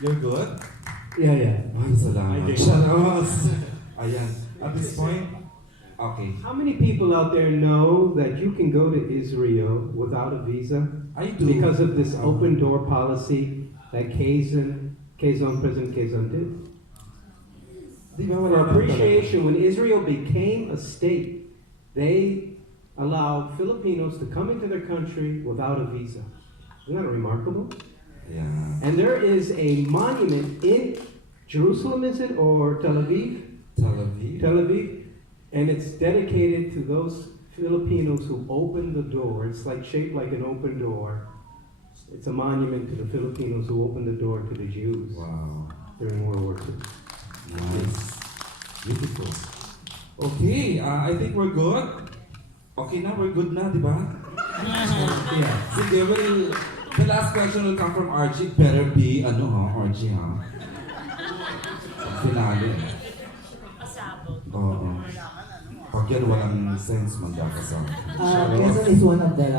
You're good? Yeah. Ay, salamat. Charos! Ayan. At this point, okay. How many people out there know that you can go to Israel without a visa? I do. Because of this open door policy that President Quezon did. Di ba For wala naman appreciation, when Israel became a state, they allowed Filipinos to come into their country without a visa. Isn't that remarkable? Yeah. And there is a monument in Jerusalem, is it, or Tel Aviv? Tel Aviv. Tel Aviv, and it's dedicated to those Filipinos who opened the door. It's like shaped like an open door. It's a monument to the Filipinos who opened the door to the Jews during World War II. Nice. Beautiful. Okay, I think we're good. Okay na, we're good na, di ba? Yeah. Sige, the last question will come from Archie. Better be, Archie, ha? Finale. Oo. Pag yan walang sense, magkakasama. Quezon is one of the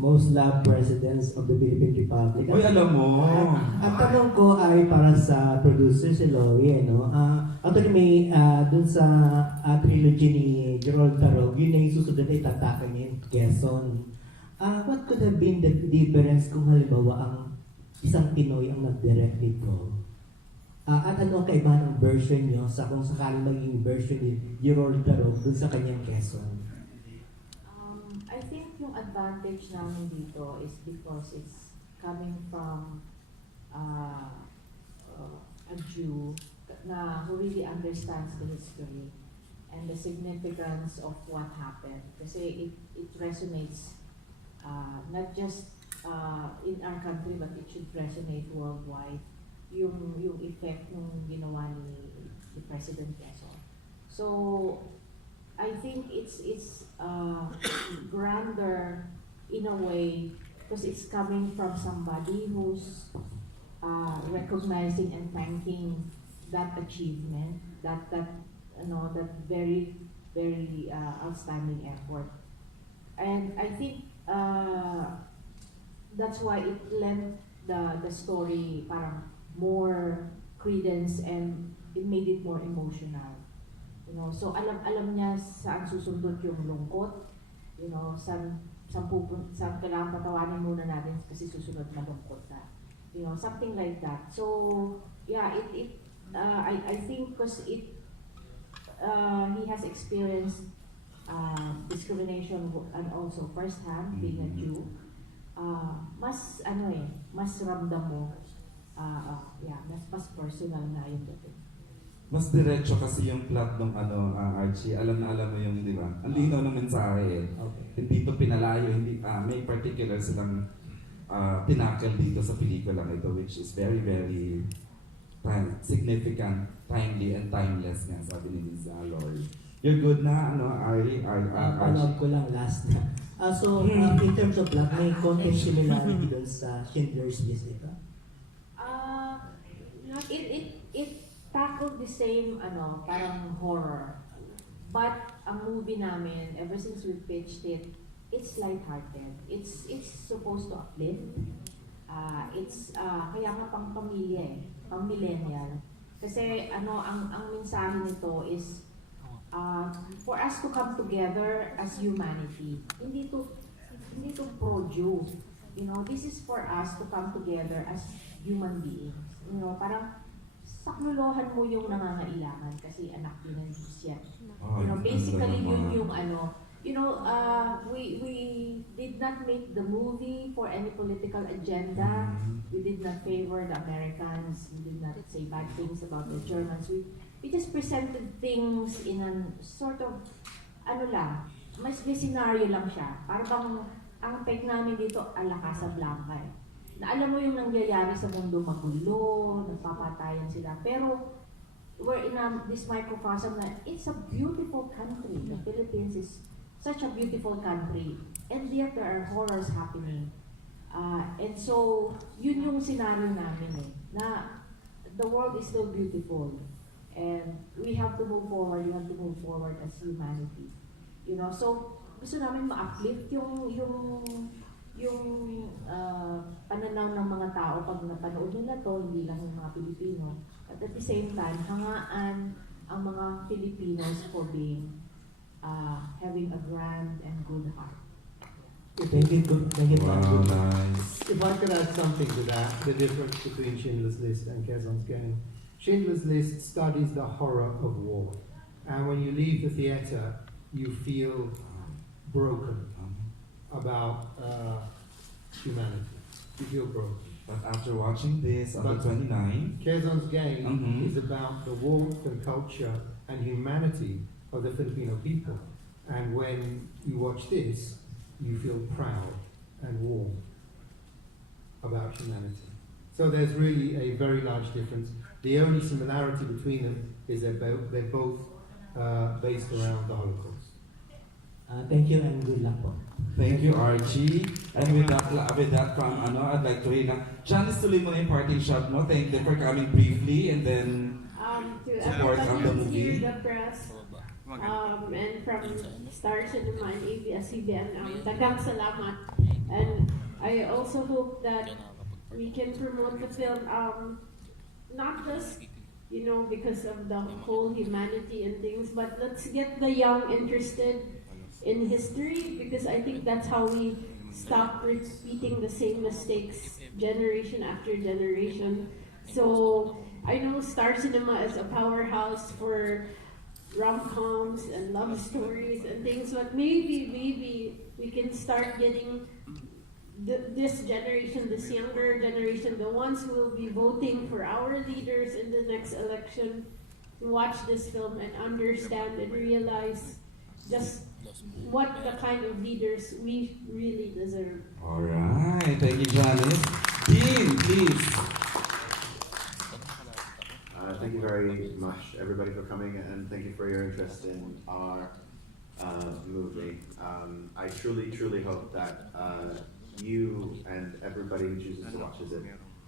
most loved presidents of the Philippine Republic. Uy, alam mo. Ang tanong ko ay para sa producer si Loie, no? Actually, may dun sa trilogy ni Gerald Tarog, yun na yung susunod na itatakan niya yung Quezon. What could have been the difference kung halimbawa ang isang Pinoy ang nag-direct nito? At ano ang kaibahan ng version nyo sa kung sakaling magiging version ni Gerald Tarog dun sa kanyang Quezon? I think yung advantage namin dito is because it's coming from a Jew na who really understands the history and the significance of what happened. Kasi it resonates not just in our country, but it should resonate worldwide. Yung effect ng ginawa ni President Quezon. So I think it's grander in a way because it's coming from somebody who's recognizing and thanking that achievement, that very outstanding effort. And I think that's why it lent the story parang more credence and it made it more emotional. So alam niya saan susundot yung lungkot, saan kailangan patawanin muna natin kasi susunod na lungkot na. Something like that. So yeah, I think because he has experienced discrimination and also firsthand being a Jew, mas ramdam mo. Mas personal na yung dating. Mas diretso kasi yung plot ng Archie. Alam mo yung, di ba? Ang linaw ng mensahe. Okay. Hindi to pinalayo, may particular silang tinakal dito sa pelikulang ito, which is very, very significant, timely, and timeless nga, sabi ni Ms. Lori. You're good na, Archie? Panood ko lang last na. In terms of plot, may content similarity doon sa Schindler's List, ito? It tackled the same parang horror. But ang movie namin, ever since we pitched it, it's lighthearted. It's supposed to uplift. Kaya nga pang pamilya pang millennial. Kasi ang mensahe nito is for us to come together as humanity. Hindi to pro-Jew. This is for us to come together as human beings. Parang saklolohan mo yung nangangailangan kasi anak din ng Diyos yan. Basically yun yung we did not make the movie for any political agenda. We did not favor the Americans. We did not say bad things about the Germans. We just presented things in a sort of may scenario lang siya. Parang ang take namin dito, ala Casablanca na alam mo yung nangyayari sa mundo, magulo, nagpapatayan sila. Pero we're in this microcosm na it's a beautiful country. The Philippines is such a beautiful country. And yet there are horrors happening. And so, yun yung scenario namin na the world is still beautiful. And we have to move forward. We have to move forward as humanity. So, gusto namin ma-uplift yung yung pananaw ng mga tao pag napanood nila to, hindi lang yung mga Pilipino. But at the same time, hangaan ang mga Filipinos for being, having a grand and good heart. Thank you, thank you. Wow, nice. If I could add something to that, the difference between Schindler's List and Quezon's Game. Schindler's List studies the horror of war. And when you leave the theatre, you feel broken about humanity. You feel broken. But after watching this on the But 29th, Quezon's Game Mhm. is about the warmth and culture and humanity of the Filipino people. And when you watch this, you feel proud and warm about humanity. So there's really a very large difference. The only similarity between them is they're both based around the Holocaust. Thank you and good luck po. thank you, Archie. And with that from, I'd like to hear na, Janice, tuloy mo na yung parting shot mo. Thank you for coming briefly and then To support on the everyone who's movie. here, the press, and from Star Cinema and ABS-CBN, daghang salamat. And I also hope that we can promote the film, not just, because of the whole humanity and things, but let's get the young interested in history, because I think that's how we stop repeating the same mistakes generation after generation. So I know Star Cinema is a powerhouse for rom-coms and love stories and things, but maybe we can start getting this generation, this younger generation, the ones who will be voting for our leaders in the next election, to watch this film and understand and realize just what the kind of leaders we really deserve. Alright, thank you, Janice. Dean, please. Thank you very much, everybody, for coming, and thank you for your interest in our movie. I truly hope that you and everybody who chooses to watch it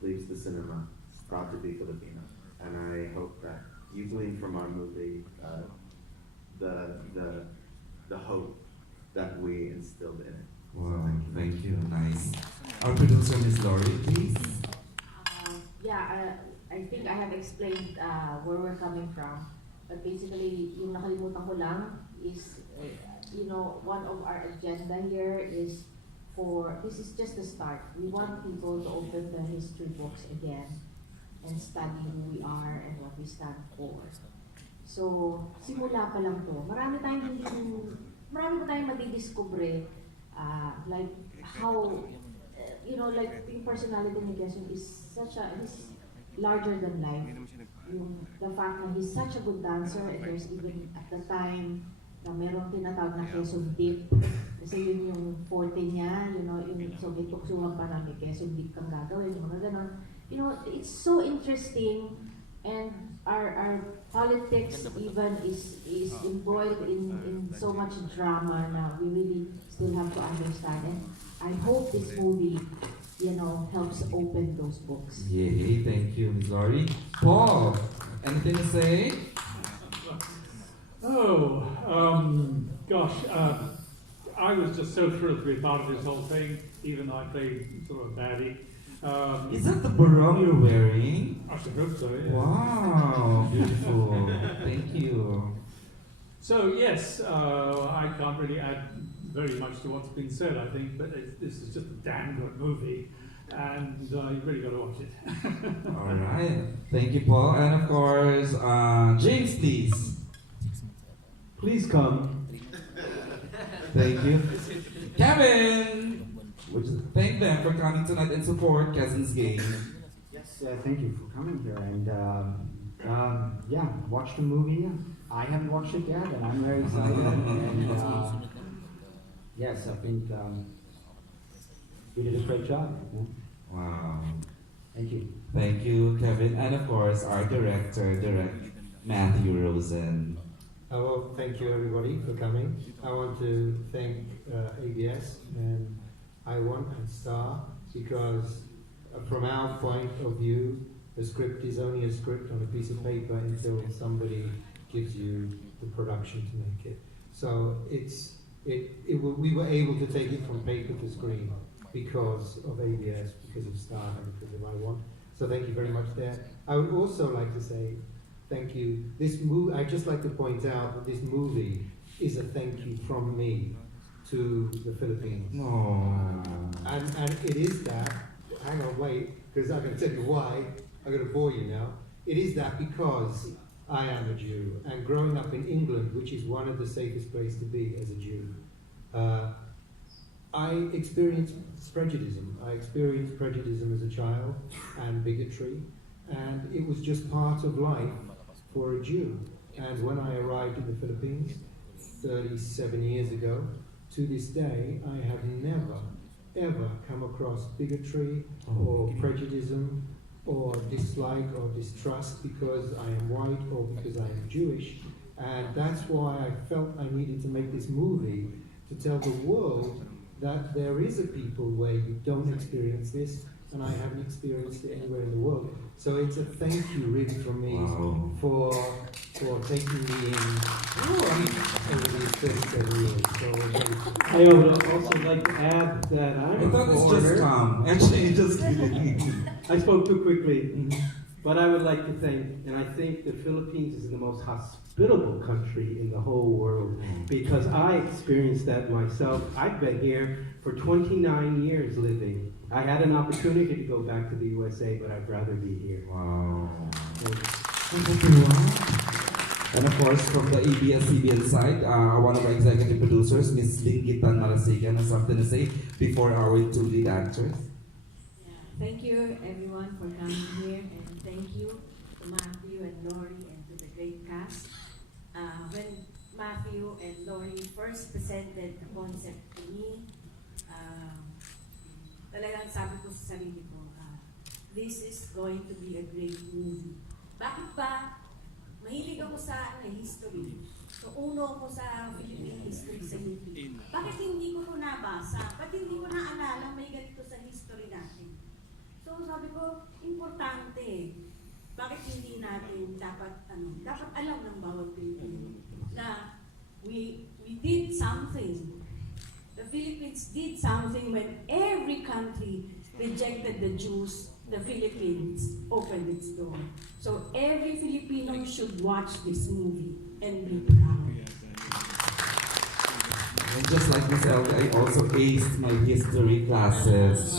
leaves the cinema proud to be Filipino. And I hope that you glean from our movie the hope that we instilled in it. Wow, thank you, nice. Our producer, Ms. Laurie, please. I think I have explained where we're coming from. But basically, yung nakalimutan ko lang is, one of our agenda here is this is just the start. We want people to open the history books again and study who we are and what we stand for. So, simula pa lang to. Marami pa tayong madidiscover, like how, like yung personality ni Quezon is he's larger than life. The fact that he's such a good dancer, and there's even at the time na merong tinatawag na Quezon Dip. Kasi yun yung forte niya, so may tuksuhan pa namin, Quezon Dip kang gagawin, yung mga ganon. It's so interesting, and our politics even is embroiled in so much drama na we really still have to understand. And I hope this movie, helps open those books. Yay, thank you, Ms. Laurie. Paul, anything to say? I was just so thrilled to be part of this whole thing, even though I played sort of a baddie. Is that the barong you're wearing? I should hope so, yeah. Wow, beautiful. Thank you. So, yes, I can't really add very much to what's been said, I think, but this is just a damn good movie, and you've really got to watch it. All right. Thank you, Paul. And of course, James, please. Please come. Thank you. Kevin! Thank them for coming tonight and support Quezon's Game. Yes, thank you for coming here, and watch the movie. I haven't watched it yet, and I'm very excited. And yes, I think we did a great job. Wow. Thank you. Thank you, Kevin. And of course, our director, Matthew Rosen. Well, thank you everybody for coming. I want to thank ABS and I1 and Star, because from our point of view, a script is only a script on a piece of paper until somebody gives you the production to make it. So we were able to take it from paper to screen, because of ABS, because of staff, and because of I1. So thank you very much there. I would also like to say thank you. I'd just like to point out that this movie is a thank you from me to the Philippines. And it is that, hang on, wait, because I'm going to tell you why. I'm going to bore you now. It is that because I am a Jew, and growing up in England, which is one of the safest places to be as a Jew, I experienced prejudice. I experienced prejudice as a child and bigotry, and it was just part of life for a Jew. And when I arrived in the Philippines 37 years ago, to this day, I have never, ever come across bigotry or prejudice or dislike or distrust because I am white or because I am Jewish. And that's why I felt I needed to make this movie to tell the world that there is a people where you don't experience this, and I haven't experienced it anywhere in the world. So it's a thank you really from me for taking me in over these 37 years. So I would also like to add that I'm a foreigner. Actually, just kidding. I spoke too quickly, but I would like to thank, and I think the Philippines is the most hospitable country in the whole world because I experienced that myself. I've been here for 29 years living. I had an opportunity to go back to the USA, but I'd rather be here. Wow. And of course, from the ABS-CBN side, one of our executive producers, Ms. Lingitan Marasigan, has something to say before our two lead actors. Thank you everyone for coming here, and thank you to Matthew and Lori and to the great cast. When Matthew and Lori first presented the concept to me, talagang sabi ko sa sarili ko, this is going to be a great movie. Bakit ba? Mahilig ako sa history. So uno ako sa Philippine history sa UP. Bakit hindi ko ito nabasa? Bakit hindi ko naalala may ganito sa history natin? So sabi ko, importante. Bakit hindi natin dapat alam ng bawat Pilipino na we did something. The Philippines did something when every country rejected the Jews. The Philippines opened its door. So every Filipino should watch this movie and be proud. And just like Ms. Elga, I also aced my history classes.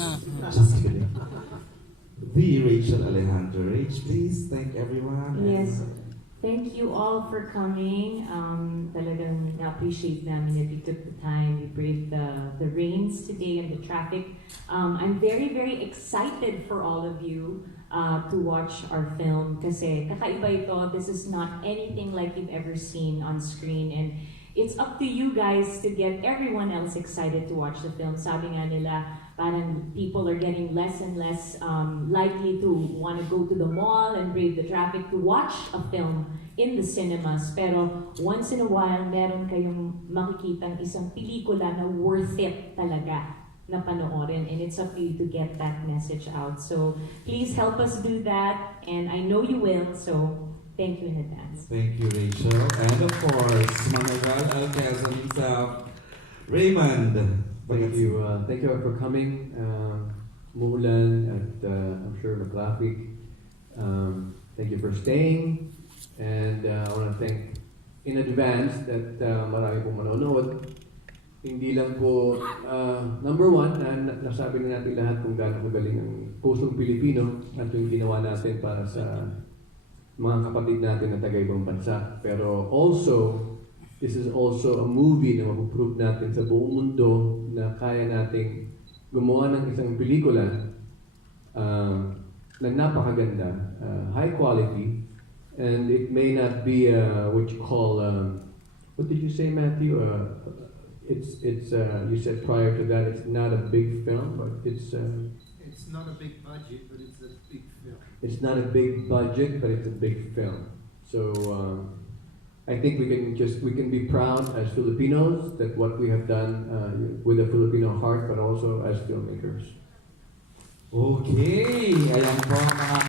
Just kidding. The Rachel Alejandro. Rach, please thank everyone. Yes. Thank you all for coming. Talagang na-appreciate namin that you took the time. You braved the rains today and the traffic. I'm very, very excited for all of you to watch our film kasi kakaiba ito. This is not anything like you've ever seen on screen, and it's up to you guys to get everyone else excited to watch the film. Sabi nga nila, parang people are getting less and less likely to want to go to the mall and brave the traffic to watch a film in the cinemas. Pero once in a while, meron kayong makikitang isang pelikula na worth it talaga na panoorin. And it's up to you to get that message out. So please help us do that. And I know you will. So thank you in advance. Thank you, Rachel. And of course, Manuel Alcazar himself, Raymond. Thank you for coming. Umuulan at I'm sure traffic. Thank you for staying. And I want to thank in advance that marami pong manonood. Hindi lang po, number one, nasabi na natin lahat kung gaano magaling ang pusong Pilipino at yung ginawa natin para sa mga kapatid natin na taga-ibang bansa. Pero also, this is also a movie na mapuprove natin sa buong mundo na kaya nating gumawa ng isang pelikula na napakaganda, high quality, and it may not be what you call, what did you say, Matthew? It's you said prior to that, it's not a big film, but it's not a big budget, but it's a big film. It's not a big budget, but it's a big film. So I think we can be proud as Filipinos that what we have done with a Filipino heart, but also as filmmakers. Okay, ayan po mga